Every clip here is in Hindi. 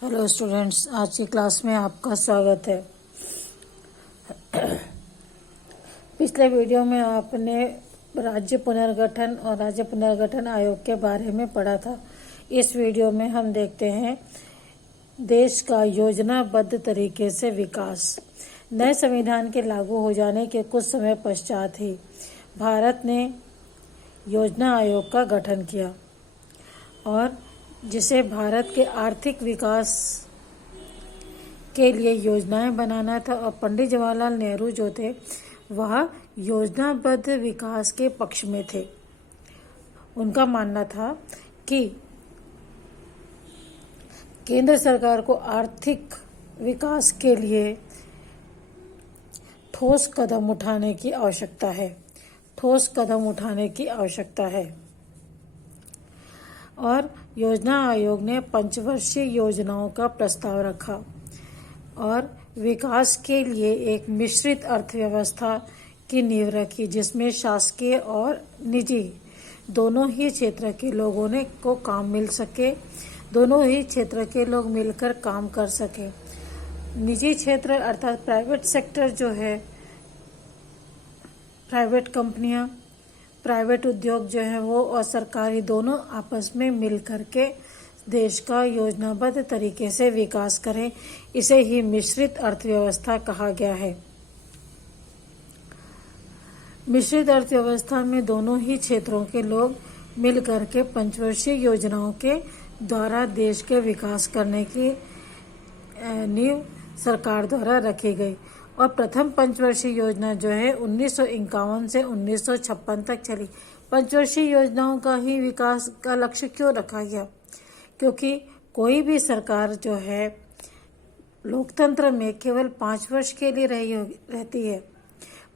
हेलो स्टूडेंट्स, आज की क्लास में आपका स्वागत है। पिछले वीडियो में आपने राज्य पुनर्गठन और राज्य पुनर्गठन आयोग के बारे में पढ़ा था। इस वीडियो में हम देखते हैं देश का योजनाबद्ध तरीके से विकास। नए संविधान के लागू हो जाने के कुछ समय पश्चात ही भारत ने योजना आयोग का गठन किया और जिसे भारत के आर्थिक विकास के लिए योजनाएं बनाना था। और पंडित जवाहरलाल नेहरू जो थे वह योजनाबद्ध विकास के पक्ष में थे। उनका मानना था कि केंद्र सरकार को आर्थिक विकास के लिए ठोस कदम उठाने की आवश्यकता है। और योजना आयोग ने पंचवर्षीय योजनाओं का प्रस्ताव रखा और विकास के लिए एक मिश्रित अर्थव्यवस्था की नींव रखी, जिसमें शासकीय और निजी दोनों ही क्षेत्र के लोगों को काम मिल सके, दोनों ही क्षेत्र के लोग मिलकर काम कर सके। निजी क्षेत्र अर्थात प्राइवेट सेक्टर जो है, प्राइवेट कंपनियां, प्राइवेट उद्योग जो है वो और सरकारी दोनों आपस में मिल करके देश का योजनाबद्ध तरीके से विकास करें। इसे ही मिश्रित अर्थव्यवस्था कहा गया है। मिश्रित अर्थव्यवस्था में दोनों ही क्षेत्रों के लोग मिल करके पंचवर्षीय योजनाओं के द्वारा देश के विकास करने की नींव सरकार द्वारा रखी गई। और प्रथम पंचवर्षीय योजना जो है 1951 से 1956 तक चली। पंचवर्षीय योजनाओं का ही विकास का लक्ष्य क्यों रखा गया? क्योंकि कोई भी सरकार जो है लोकतंत्र में केवल 5 वर्ष के लिए रहती है।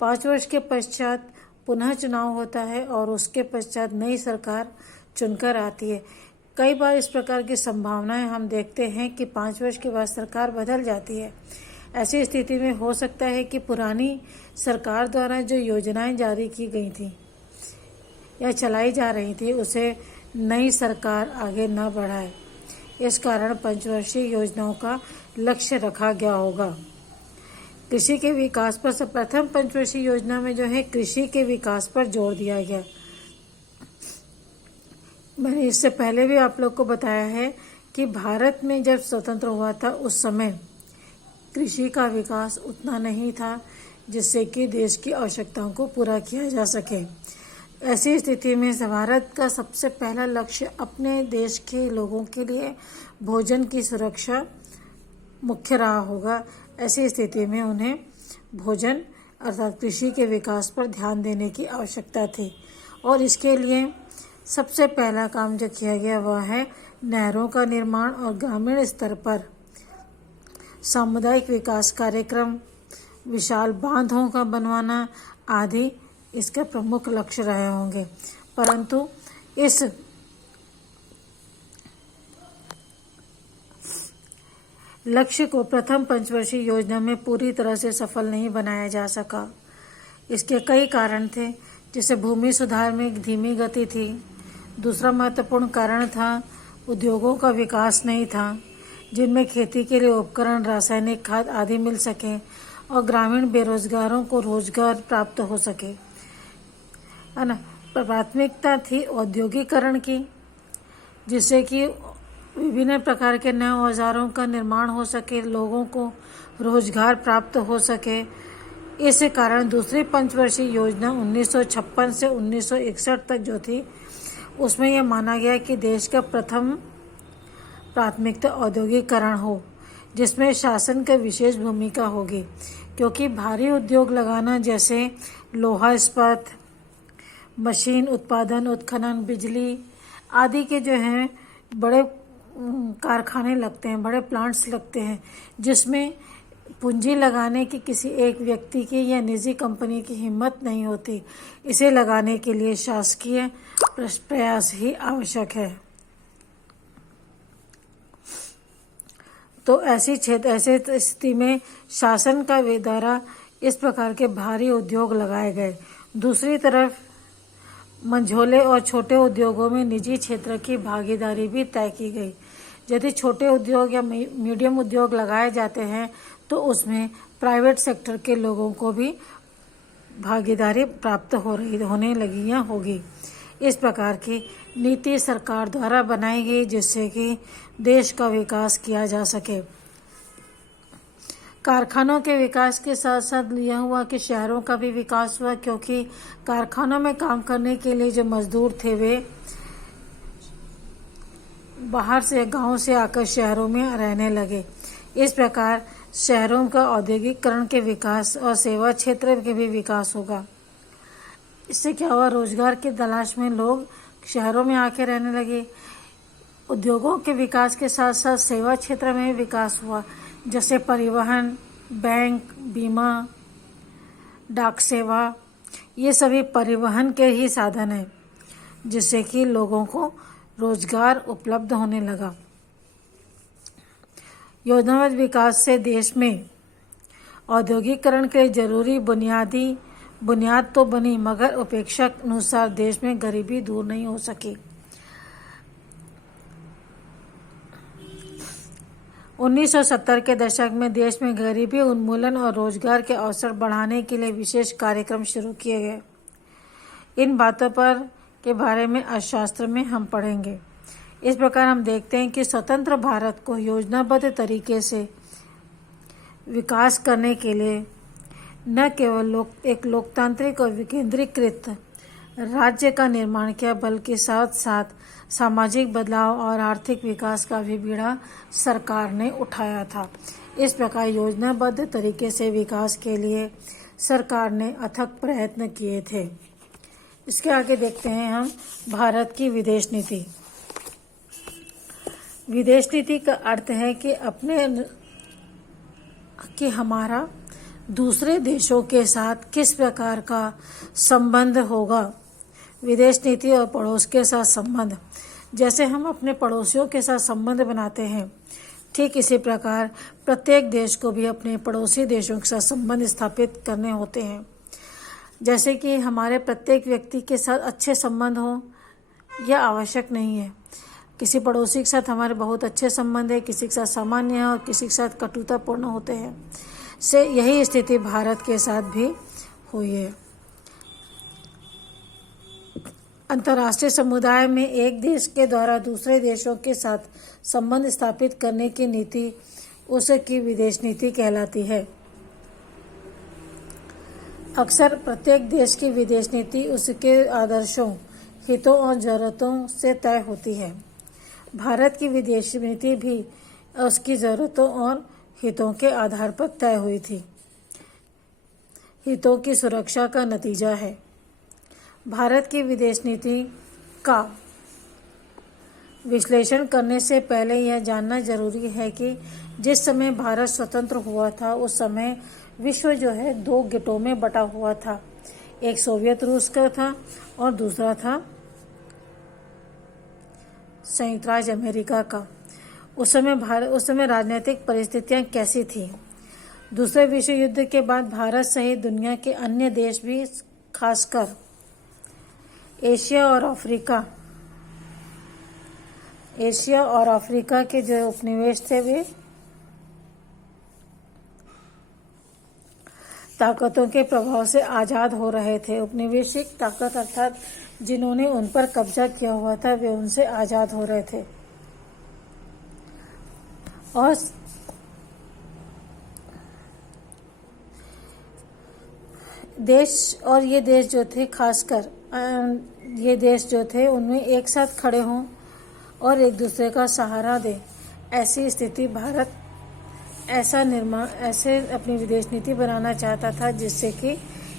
5 वर्ष के पश्चात पुनः चुनाव होता है और उसके पश्चात नई सरकार चुनकर आती है। कई बार इस प्रकार की संभावनाएं हम देखते हैं कि 5 वर्ष के बाद सरकार बदल जाती है। ऐसी स्थिति में हो सकता है कि पुरानी सरकार द्वारा जो योजनाएं जारी की गई थी या चलाई जा रही थी उसे नई सरकार आगे न बढ़ाए। इस कारण पंचवर्षीय योजनाओं का लक्ष्य रखा गया होगा। कृषि के विकास पर प्रथम पंचवर्षीय योजना में जो है कृषि के विकास पर जोर दिया गया। मैंने इससे पहले भी आप लोग को बताया है कि भारत में जब स्वतंत्र हुआ था उस समय कृषि का विकास उतना नहीं था जिससे कि देश की आवश्यकताओं को पूरा किया जा सके। ऐसी स्थिति में भारत का सबसे पहला लक्ष्य अपने देश के लोगों के लिए भोजन की सुरक्षा मुख्य रहा होगा। ऐसी स्थिति में उन्हें भोजन अर्थात कृषि के विकास पर ध्यान देने की आवश्यकता थी और इसके लिए सबसे पहला काम जो किया गया वह है नहरों का निर्माण और ग्रामीण स्तर पर सामुदायिक विकास कार्यक्रम, विशाल बांधों का बनवाना आदि इसके प्रमुख लक्ष्य रहे होंगे। परंतु इस लक्ष्य को प्रथम पंचवर्षीय योजना में पूरी तरह से सफल नहीं बनाया जा सका। इसके कई कारण थे, जैसे भूमि सुधार में धीमी गति थी। दूसरा महत्वपूर्ण कारण था उद्योगों का विकास नहीं था जिनमें खेती के लिए उपकरण, रासायनिक खाद आदि मिल सके और ग्रामीण बेरोजगारों को रोजगार प्राप्त हो सके, है ना। प्राथमिकता थी औद्योगिकरण की, जिससे कि विभिन्न प्रकार के नए औजारों का निर्माण हो सके, लोगों को रोजगार प्राप्त हो सके। इस कारण दूसरी पंचवर्षीय योजना 1956 से 1961 तक जो थी उसमें यह माना गया कि देश का प्रथम प्राथमिकता औद्योगिकरण हो, जिसमें शासन की विशेष भूमिका होगी, क्योंकि भारी उद्योग लगाना जैसे लोहा इस्पात, मशीन उत्पादन, उत्खनन, बिजली आदि के जो हैं बड़े कारखाने लगते हैं, बड़े प्लांट्स लगते हैं, जिसमें पूंजी लगाने की किसी एक व्यक्ति की या निजी कंपनी की हिम्मत नहीं होती। इसे लगाने के लिए शासकीय प्रयास ही आवश्यक है। तो ऐसी स्थिति में शासन का द्वारा इस प्रकार के भारी उद्योग लगाए गए। दूसरी तरफ मंझोले और छोटे उद्योगों में निजी क्षेत्र की भागीदारी भी तय की गई। यदि छोटे उद्योग या मीडियम उद्योग लगाए जाते हैं तो उसमें प्राइवेट सेक्टर के लोगों को भी भागीदारी प्राप्त होने लगी या होगी। इस प्रकार की नीति सरकार द्वारा बनाई गई जिससे कि देश का विकास किया जा सके। कारखानों के विकास के साथ साथ यह हुआ कि शहरों का भी विकास हुआ, क्योंकि कारखानों में काम करने के लिए जो मजदूर थे वे बाहर से गांव से आकर शहरों में रहने लगे। इस प्रकार शहरों का औद्योगिकरण के विकास और सेवा क्षेत्र के भी विकास होगा। इससे क्या हुआ, रोजगार की तलाश में लोग शहरों में आके रहने लगे। उद्योगों के विकास के साथ साथ सेवा क्षेत्र में भी विकास हुआ, जैसे परिवहन, बैंक, बीमा, डाक सेवा, ये सभी परिवहन के ही साधन हैं, जिससे कि लोगों को रोजगार उपलब्ध होने लगा। योजनाबद्ध विकास से देश में औद्योगिकरण के जरूरी बुनियाद तो बनी, मगर उपेक्षा अनुसार देश में गरीबी दूर नहीं हो सकी। 1970 के दशक में देश में गरीबी उन्मूलन और रोजगार के अवसर बढ़ाने के लिए विशेष कार्यक्रम शुरू किए गए। इन बातों के बारे में अर्थशास्त्र में हम पढ़ेंगे। इस प्रकार हम देखते हैं कि स्वतंत्र भारत को योजनाबद्ध तरीके से विकास करने के लिए न केवल एक लोकतांत्रिक और विकेंद्रीकृत राज्य का निर्माण किया, बल्कि साथ साथ सामाजिक बदलाव और आर्थिक विकास का भी बीड़ा सरकार ने उठाया था। इस प्रकार योजनाबद्ध तरीके से विकास के लिए सरकार ने अथक प्रयत्न किए थे। इसके आगे देखते हैं हम भारत की विदेश नीति। विदेश नीति का अर्थ है कि हमारा दूसरे देशों के साथ किस प्रकार का संबंध होगा। विदेश नीति और पड़ोस के साथ संबंध, जैसे हम अपने पड़ोसियों के साथ संबंध बनाते हैं, ठीक इसी प्रकार प्रत्येक देश को भी अपने पड़ोसी देशों के साथ संबंध स्थापित करने होते हैं। जैसे कि हमारे प्रत्येक व्यक्ति के साथ अच्छे संबंध हो यह आवश्यक नहीं है। किसी पड़ोसी के साथ हमारे बहुत अच्छे संबंध है, किसी के साथ सामान्य है और किसी के साथ कटुतापूर्ण होते हैं। से यही स्थिति भारत के साथ भी हुई है। अंतर्राष्ट्रीय समुदाय में एक देश के द्वारा दूसरे देशों के साथ संबंध स्थापित करने की नीति उसकी विदेश नीति कहलाती है। अक्सर प्रत्येक देश की विदेश नीति उसके आदर्शों, हितों और जरूरतों से तय होती है। भारत की विदेश नीति भी उसकी जरूरतों और हितों के आधार पर तय हुई थी। हितों की सुरक्षा का नतीजा है। भारत की विदेश नीति का विश्लेषण करने से पहले यह जानना जरूरी है कि जिस समय भारत स्वतंत्र हुआ था उस समय विश्व जो है दो गुटों में बटा हुआ था। एक सोवियत रूस का था और दूसरा था संयुक्त राज्य अमेरिका का। उस समय राजनीतिक परिस्थितियां कैसी थी? दूसरे विश्व युद्ध के बाद भारत सहित दुनिया के अन्य देश भी, खासकर एशिया और अफ्रीका के जो उपनिवेश थे वे ताकतों के प्रभाव से आजाद हो रहे थे। उपनिवेशिक ताकत अर्थात जिन्होंने उन पर कब्जा किया हुआ था वे उनसे आजाद हो रहे थे और ये देश जो थे, खासकर ये देश जो थे उनमें एक साथ खड़े हों और एक दूसरे का सहारा दें, ऐसी स्थिति भारत ऐसे अपनी विदेश नीति बनाना चाहता था जिससे कि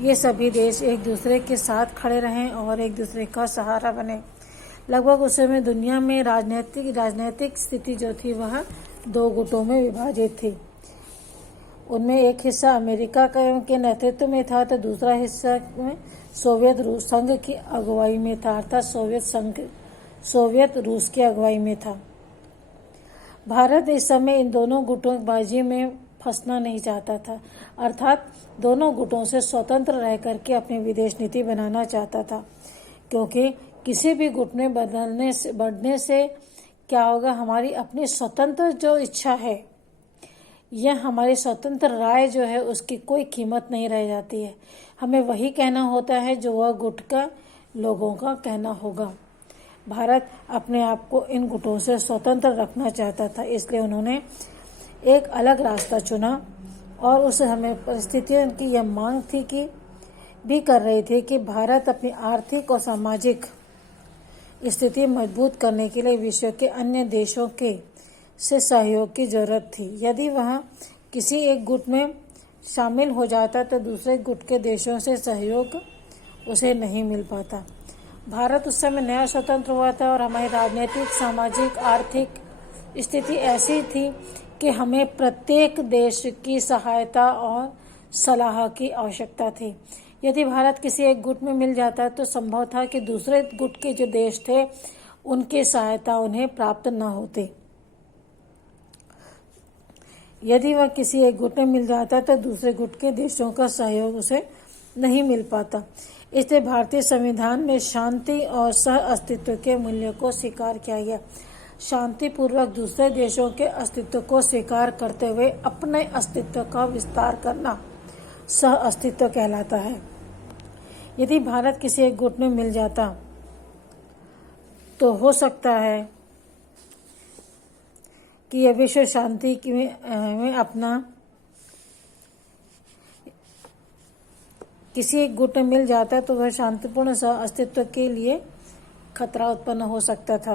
ये सभी देश एक दूसरे के साथ खड़े रहें और एक दूसरे का सहारा बने। लगभग उस समय दुनिया में राजनीतिक स्थिति जो थी वह दो गुटों में विभाजित थी। उनमें एक हिस्सा अमेरिका के नेतृत्व में था तो दूसरा हिस्सा में सोवियत रूस संघ की अगुवाई में था, अर्थात सोवियत रूस की अगुवाई में था। भारत इस समय इन दोनों गुटोंबाजी में फंसना नहीं चाहता था, अर्थात दोनों गुटों से स्वतंत्र रह करके अपनी विदेश नीति बनाना चाहता था, क्योंकि किसी भी गुट में बढ़ने से क्या होगा, हमारी अपनी स्वतंत्र जो इच्छा है या हमारी स्वतंत्र राय जो है उसकी कोई कीमत नहीं रह जाती है। हमें वही कहना होता है जो वह गुट का लोगों का कहना होगा। भारत अपने आप को इन गुटों से स्वतंत्र रखना चाहता था, इसलिए उन्होंने एक अलग रास्ता चुना और उस हमें परिस्थितियों की यह मांग थी कि भी कर रही थी कि भारत अपनी आर्थिक और सामाजिक स्थिति मजबूत करने के लिए विश्व के अन्य देशों के से सहयोग की जरूरत थी। यदि वह किसी एक गुट में शामिल हो जाता तो दूसरे गुट के देशों से सहयोग उसे नहीं मिल पाता। भारत उस समय नया स्वतंत्र हुआ था और हमारी राजनीतिक, सामाजिक, आर्थिक स्थिति ऐसी थी कि हमें प्रत्येक देश की सहायता और सलाह की आवश्यकता थी। यदि भारत किसी एक गुट में मिल जाता तो संभव था कि दूसरे गुट के जो देश थे उनकी सहायता उन्हें प्राप्त न होती। यदि वह किसी एक गुट में मिल जाता तो दूसरे गुट के देशों का सहयोग उसे नहीं मिल पाता। इसलिए भारतीय संविधान में शांति और सह अस्तित्व के मूल्य को स्वीकार किया गया। शांतिपूर्वक दूसरे देशों के अस्तित्व को स्वीकार करते हुए अपने अस्तित्व का विस्तार करना सह अस्तित्व कहलाता है। यदि भारत किसी एक गुट में मिल जाता तो हो सकता है कि यह विश्व शांति में अपना किसी एक गुट में मिल जाता तो वह शांतिपूर्ण सह अस्तित्व के लिए खतरा उत्पन्न हो सकता था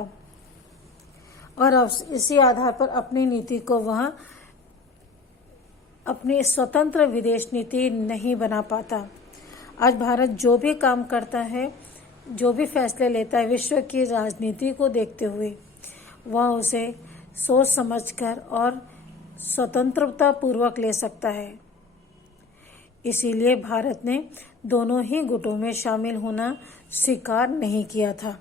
और इसी आधार पर अपनी नीति को वह अपनी स्वतंत्र विदेश नीति नहीं बना पाता। आज भारत जो भी काम करता है, जो भी फैसले लेता है विश्व की राजनीति को देखते हुए, वह उसे सोच समझकर और स्वतंत्रता पूर्वक ले सकता है। इसीलिए भारत ने दोनों ही गुटों में शामिल होना स्वीकार नहीं किया था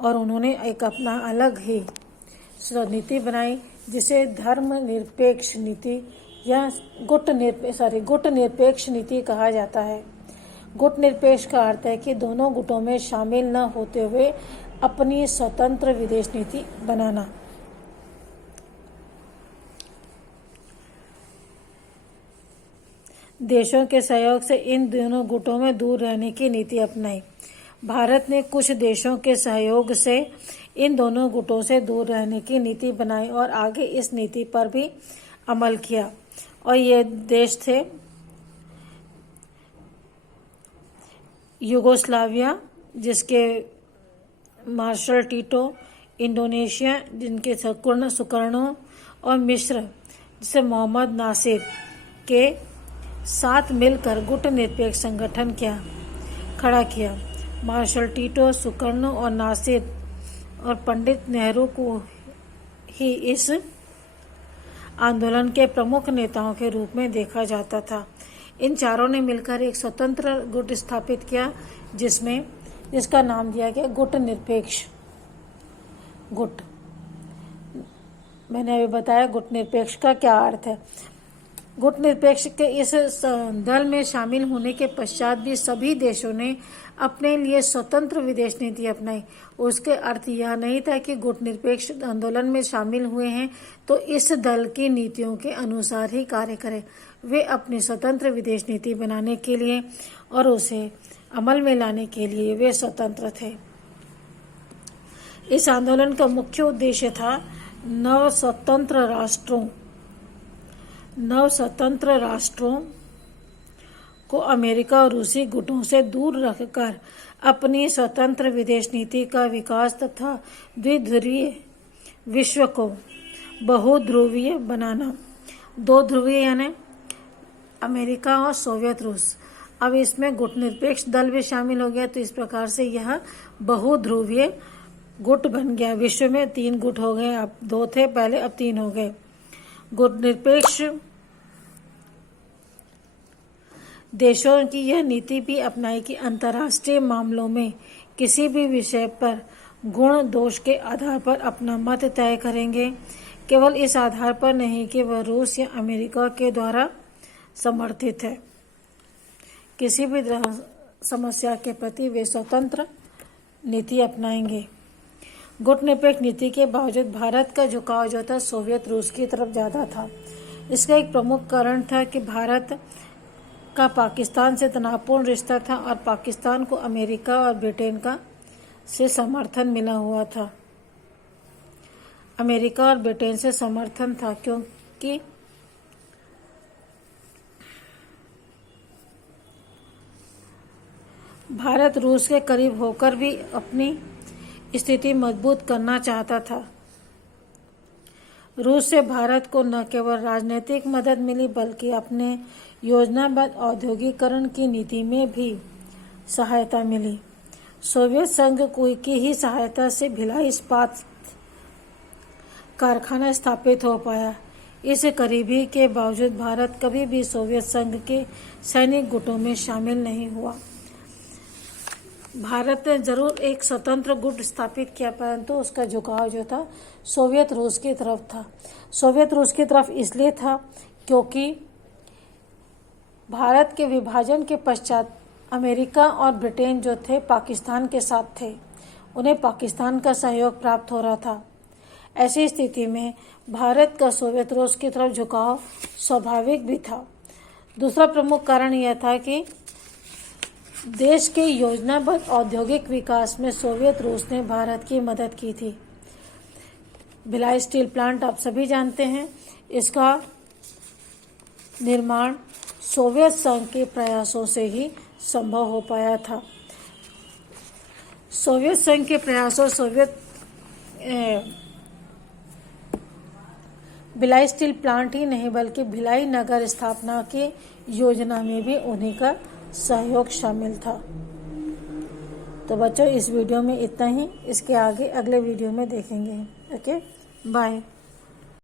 और उन्होंने एक अपना अलग ही नीति बनाई जिसे धर्मनिरपेक्ष नीति या गुट निरपेक्ष नीति कहा जाता है। गुट निरपेक्ष का अर्थ है कि दोनों गुटों में शामिल न होते हुए अपनी स्वतंत्र विदेश नीति बनाना। देशों के सहयोग से इन दोनों गुटों में दूर रहने की नीति अपनाई। भारत ने कुछ देशों के सहयोग से इन दोनों गुटों से दूर रहने की नीति बनाई और आगे इस नीति पर भी अमल किया और ये देश थे यूगोस्लाविया जिसके मार्शल टीटो, इंडोनेशिया जिनके सुकर्णो और मिस्र जिसे मोहम्मद नासिर के साथ मिलकर गुट निरपेक्ष संगठन खड़ा किया। मार्शल टीटो, सुकर्णो और नासिर और पंडित नेहरू को ही इस आंदोलन के प्रमुख नेताओं के रूप में देखा जाता था। इन चारों ने मिलकर एक स्वतंत्र गुट स्थापित किया जिसका नाम दिया गया गुट निरपेक्ष गुट। मैंने अभी बताया गुट निरपेक्ष का क्या अर्थ है। गुट निरपेक्ष के इस दल में शामिल होने के पश्चात भी सभी देशों ने अपने लिए स्वतंत्र विदेश नीति अपनाई। उसके अर्थ यह नहीं था कि गुट निरपेक्ष आंदोलन में शामिल हुए हैं तो इस दल की नीतियों के अनुसार ही कार्य करें। वे अपनी स्वतंत्र विदेश नीति बनाने के लिए और उसे अमल में लाने के लिए वे स्वतंत्र थे। इस आंदोलन का मुख्य उद्देश्य था नव स्वतंत्र राष्ट्रों को अमेरिका और रूसी गुटों से दूर रखकर अपनी स्वतंत्र विदेश नीति का विकास तथा द्विध्रुवीय विश्व को बहुध्रुवीय बनाना। दो ध्रुवीय यानी अमेरिका और सोवियत रूस। अब इसमें गुट निरपेक्ष दल भी शामिल हो गया तो इस प्रकार से यह बहुध्रुवीय गुट बन गया। विश्व में 3 गुट हो गए, अब 2 थे पहले, अब 3 हो गए। गुट निरपेक्ष देशों की यह नीति भी अपनाई कि अंतर्राष्ट्रीय मामलों में किसी भी विषय पर गुण दोष के आधार पर अपना मत तय करेंगे, केवल इस आधार पर नहीं कि वह रूस या अमेरिका के द्वारा समर्थित है। किसी भी समस्या के प्रति वे स्वतंत्र नीति अपनाएंगे। गुटनिरपेक्ष नीति के बावजूद भारत का झुकाव जो था सोवियत रूस की तरफ ज़्यादा था। इसका एक प्रमुख कारण था कि भारत का पाकिस्तान से तनावपूर्ण रिश्ता था और पाकिस्तान को अमेरिका और ब्रिटेन का से समर्थन मिला हुआ था। अमेरिका और ब्रिटेन से समर्थन था क्योंकि भारत रूस के करीब होकर भी अपनी स्थिति मजबूत करना चाहता था। रूस से भारत को न केवल राजनीतिक मदद मिली बल्कि अपने योजनाबद्ध औद्योगिकरण की नीति में भी सहायता मिली। सोवियत संघ की ही सहायता से भिलाई इस्पात कारखाना स्थापित हो पाया। इस करीबी के बावजूद भारत कभी भी सोवियत संघ के सैनिक गुटों में शामिल नहीं हुआ। भारत ने जरूर एक स्वतंत्र गुट स्थापित किया, परंतु उसका झुकाव जो था सोवियत रूस की तरफ था। सोवियत रूस की तरफ इसलिए था क्योंकि भारत के विभाजन के पश्चात अमेरिका और ब्रिटेन जो थे पाकिस्तान के साथ थे, उन्हें पाकिस्तान का सहयोग प्राप्त हो रहा था। ऐसी स्थिति में भारत का सोवियत रूस की तरफ झुकाव स्वाभाविक भी था। दूसरा प्रमुख कारण यह था कि देश के योजनाबद्ध औद्योगिक विकास में सोवियत रूस ने भारत की मदद की थी। भिलाई स्टील प्लांट आप सभी जानते हैं, इसका निर्माण सोवियत संघ के प्रयासों से ही संभव हो पाया था। सोवियत संघ के प्रयासों भिलाई स्टील प्लांट ही नहीं बल्कि भिलाई नगर स्थापना की योजना में भी उन्हीं का सहयोग शामिल था। तो बच्चों, इस वीडियो में इतना ही। इसके आगे अगले वीडियो में देखेंगे। Okay, bye.